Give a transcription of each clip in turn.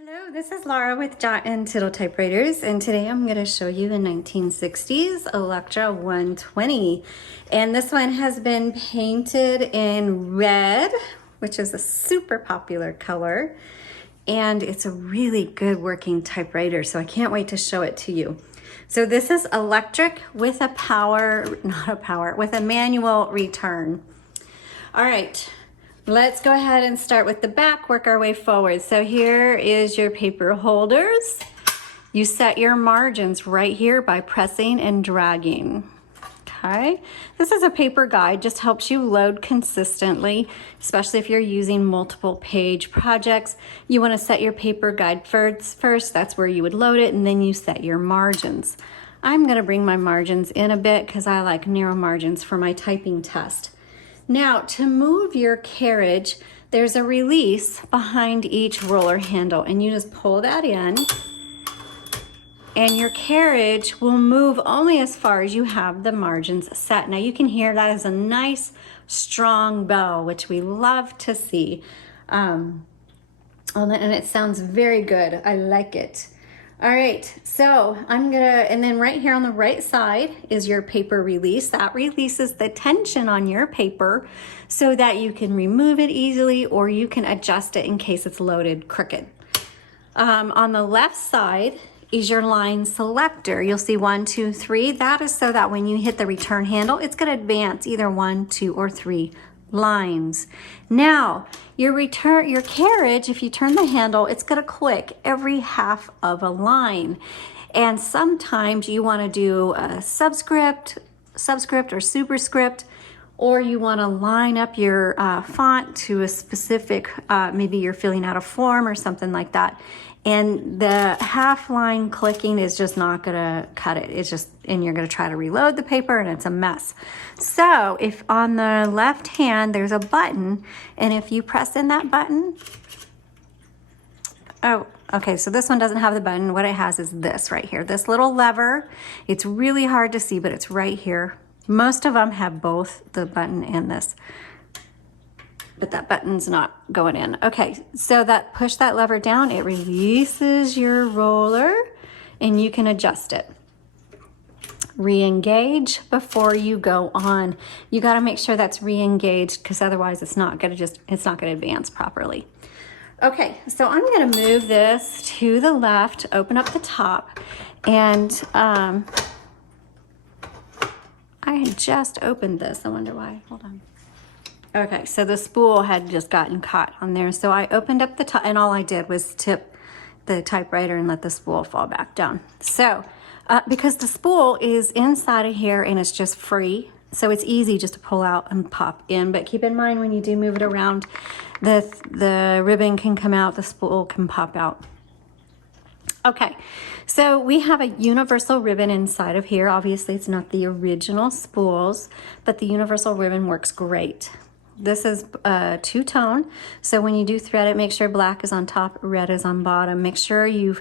Hello, this is Laura with Untitled Typewriters, and today I'm going to show you the 1960s Electra 120. And this one has been painted in red, which is a super popular color. And it's a really good working typewriter, so I can't wait to show it to you. So this is electric with a with a manual return. All right. Let's go ahead and start with the back, work our way forward. So here is your paper holders. You set your margins right here by pressing and dragging. Okay, this is a paper guide, just helps you load consistently, especially if you're using multiple page projects. You want to set your paper guide first, that's where you would load it, and then you set your margins. I'm going to bring my margins in a bit because I like narrow margins for my typing test. Now, to move your carriage, there's a release behind each roller handle, and you just pull that in, and your carriage will move only as far as you have the margins set. Now, you can hear that is a nice, strong bow, which we love to see. And it sounds very good. I like it. All right, so and then right here on the right side is your paper release. That releases the tension on your paper so that you can remove it easily, or you can adjust it in case it's loaded crooked. On the left side is your line selector. You'll see 1, 2, 3. That is so that when you hit the return handle, it's gonna advance either 1, 2, or 3 lines. Now, your carriage, if you turn the handle, it's going to click every half of a line. And sometimes you want to do a subscript or superscript, or you want to line up your font to a specific, maybe you're filling out a form or something like that. And the half line clicking is just not gonna cut it. And you're gonna try to reload the paper and it's a mess. So if on the left hand, there's a button, and if you press in that button, so this one doesn't have the button. What it has is this right here, this little lever. It's really hard to see, but it's right here. Most of them have both the button and this, but that button's not going in. Okay, so push that lever down, it releases your roller and you can adjust it. Re-engage before you go on. You gotta make sure that's re-engaged, because otherwise it's not gonna advance properly. Okay, so I'm gonna move this to the left, open up the top, and I had just opened this. I wonder why, hold on. Okay, so the spool had just gotten caught on there. So I opened up the top, and all I did was tip the typewriter and let the spool fall back down. So, because the spool is inside of here and it's just free, so it's easy just to pull out and pop in. But keep in mind, when you do move it around, the ribbon can come out, the spool can pop out. Okay, so we have a universal ribbon inside of here. Obviously, it's not the original spools, but the universal ribbon works great. This is two-tone, so when you do thread it, make sure black is on top, red is on bottom. Make sure you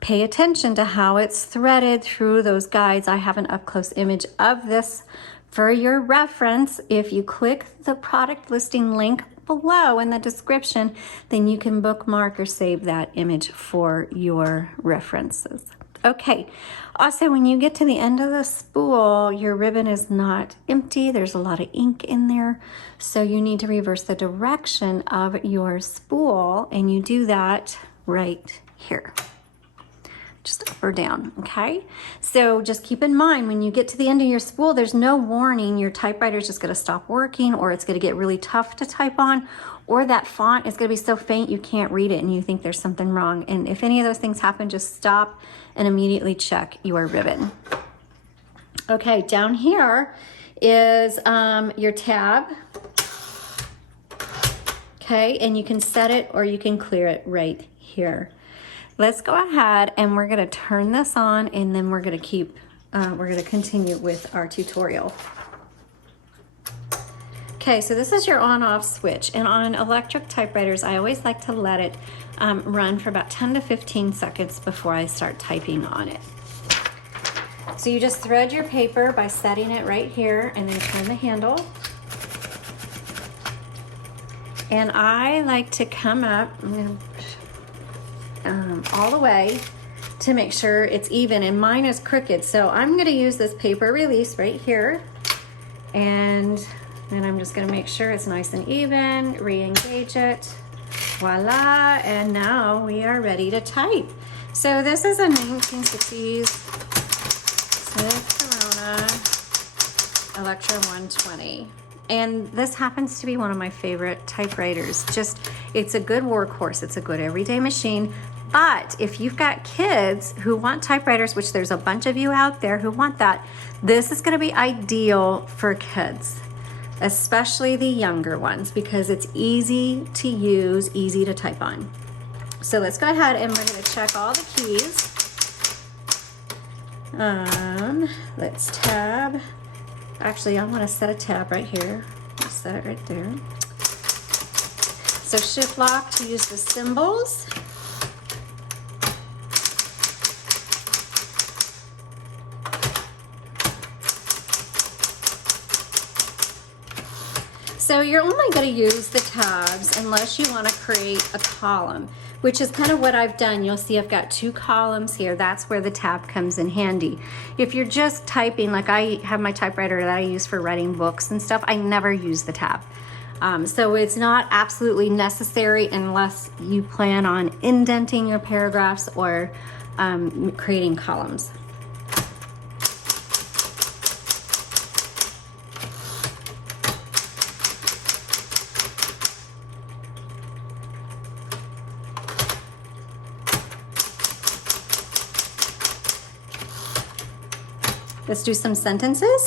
pay attention to how it's threaded through those guides. I have an up-close image of this for your reference. If you click the product listing link below in the description, then you can bookmark or save that image for your references. Okay, also when you get to the end of the spool, your ribbon is not empty. There's a lot of ink in there. So you need to reverse the direction of your spool, and you do that right here. Just up or down, okay? So just keep in mind, when you get to the end of your spool, there's no warning. Your typewriter is just gonna stop working, or it's gonna get really tough to type on, or that font is gonna be so faint you can't read it and you think there's something wrong. And if any of those things happen, just stop and immediately check your ribbon. Okay, down here is your tab. Okay, and you can set it or you can clear it right here. Let's go ahead and we're gonna turn this on, and then we're gonna continue with our tutorial. Okay, so this is your on-off switch, and on electric typewriters, I always like to let it run for about 10 to 15 seconds before I start typing on it. So you just thread your paper by setting it right here, and then turn the handle. And I like to come up, all the way to make sure it's even, and mine is crooked. So I'm gonna use this paper release right here, and then I'm just gonna make sure it's nice and even, re-engage it, voila, and now we are ready to type. So this is a 1960s Smith Corona Electra 120. And this happens to be one of my favorite typewriters. Just, it's a good workhorse, it's a good everyday machine. But if you've got kids who want typewriters, which there's a bunch of you out there who want that, this is gonna be ideal for kids, especially the younger ones, because it's easy to use, easy to type on. So let's go ahead and we're gonna check all the keys. Let's tab. Actually, I wanna set a tab right here. I'll set it right there. So shift lock to use the symbols. So you're only going to use the tabs unless you want to create a column, which is kind of what I've done. You'll see I've got 2 columns here. That's where the tab comes in handy. If you're just typing, like I have my typewriter that I use for writing books and stuff, I never use the tab. So it's not absolutely necessary unless you plan on indenting your paragraphs or creating columns. Let's do some sentences.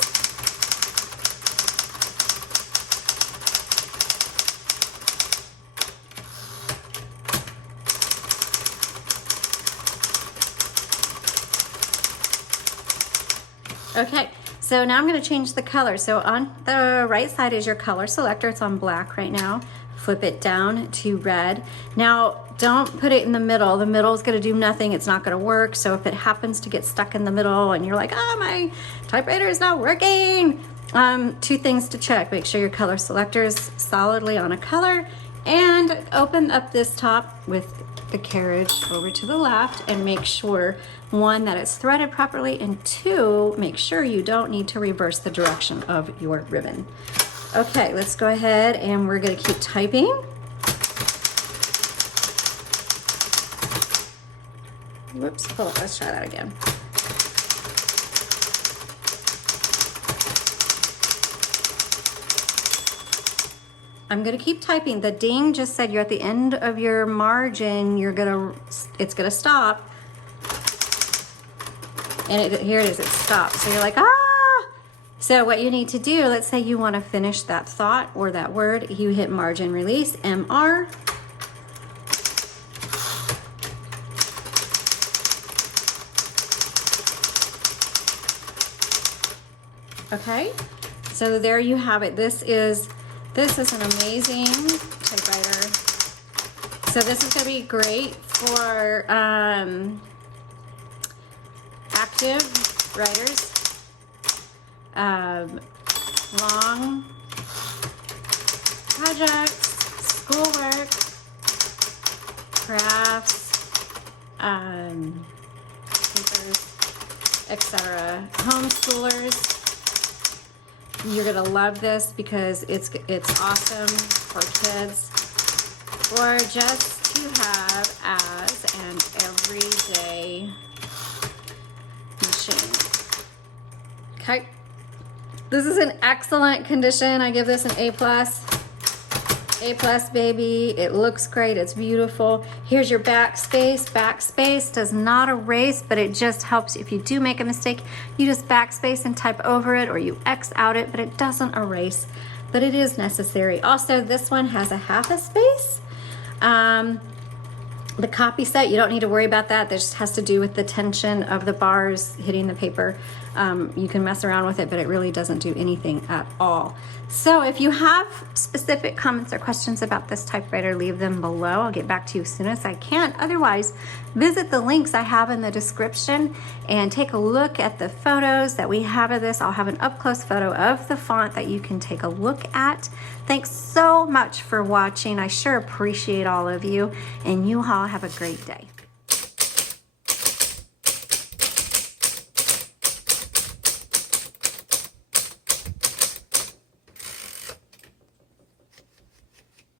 Okay, so now I'm going to change the color. So on the right side is your color selector. It's on black right now. Flip it down to red. Now, don't put it in the middle. The middle is going to do nothing. It's not going to work. So if it happens to get stuck in the middle and you're like, oh, my typewriter is not working, 2 things to check. Make sure your color selector is solidly on a color, and open up this top with the carriage over to the left and make sure, 1, that it's threaded properly, and 2, make sure you don't need to reverse the direction of your ribbon. Okay, let's go ahead and we're going to keep typing. Whoops, oh, let's try that again. I'm gonna keep typing. The ding just said you're at the end of your margin. It's gonna stop. And here it is, it stops. So you're like, ah! So what you need to do, let's say you wanna finish that thought or that word, you hit margin release, MR. Okay, so there you have it. This is an amazing typewriter. So this is going to be great for active writers, long projects, schoolwork, crafts, papers, etc. Homeschoolers. You're gonna love this because it's awesome for kids, or just to have as an everyday machine. Okay, this is an excellent condition. I give this an A+. A+, baby. It looks great. It's beautiful. Here's your backspace. Backspace does not erase, but it just helps. If you do make a mistake, you just backspace and type over it, or you X out it, but it doesn't erase, but it is necessary. Also, this one has a half a space. The copy set, you don't need to worry about that. This just has to do with the tension of the bars hitting the paper. You can mess around with it, but it really doesn't do anything at all. So if you have specific comments or questions about this typewriter, leave them below. I'll get back to you as soon as I can. Otherwise, visit the links I have in the description and take a look at the photos that we have of this. I'll have an up-close photo of the font that you can take a look at. Thanks so much for watching. I sure appreciate all of you, and you all have a great day.